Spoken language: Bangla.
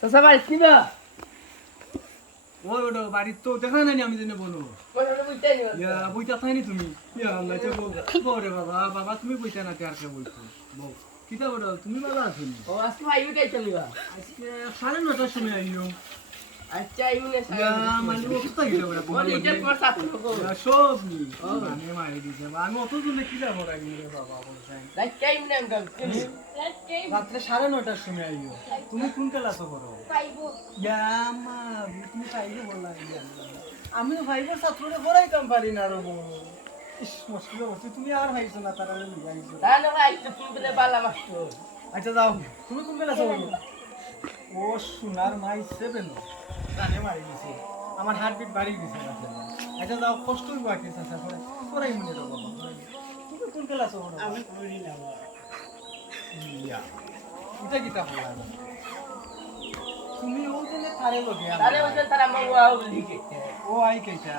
চাচা বাড়ি কিবা ওই ওটা বাড়ির তো দেখা নাই আমি জেনে বলো ইয়া বইটা খাইনি তুমি ইয়া আল্লাহ তো বরে বাবা বাবা তুমি বইটা না আর কে বলছো বউ কিটা বড় তুমি বাবা আছেন ও আজকে আইবি কাই চলিবা আজকে 9:30টার সময় আইও আচ্ছা আইবি না ইয়া মানে ও কোথায় গেল বড় বলি যে তোমার সাথে গো সব নি মানে মারি দিছে আমি অত জন্য কি যাব রাখি রে বাবা বলছেন লাইক টাইম নেম গাম রাত্রে 9:30টার সময় আইও তুমি কোন ক্লাসে পড়ো পাইবো ইয়া মা তুমি পাইলে বলা আমি ভাইবের ছাত্ররে পড়াইতাম পারি না রে বউ ইস মুশকিল হচ্ছে তুমি আর ভাইছো না তারা লিগাইছো না না ভাই তো তুমি বলে বালা মাস্টার আচ্ছা যাও তুমি কোন ক্লাসে পড়ো ও সোনার মাই 7 জানে মারি দিছে আমার হার্টবিট বাড়ি দিছে না আচ্ছা যাও কষ্টই বাকি আছে পরে পড়াই মনে দাও বাবা তুমি কোন ক্লাসে পড়ো আমি করি না বাবা। ইয়া এটা কিটা বলা তুমি ও দিনে তারে লগে তারে ওজন তারা মঙ্গা লিখে ও আই কেটা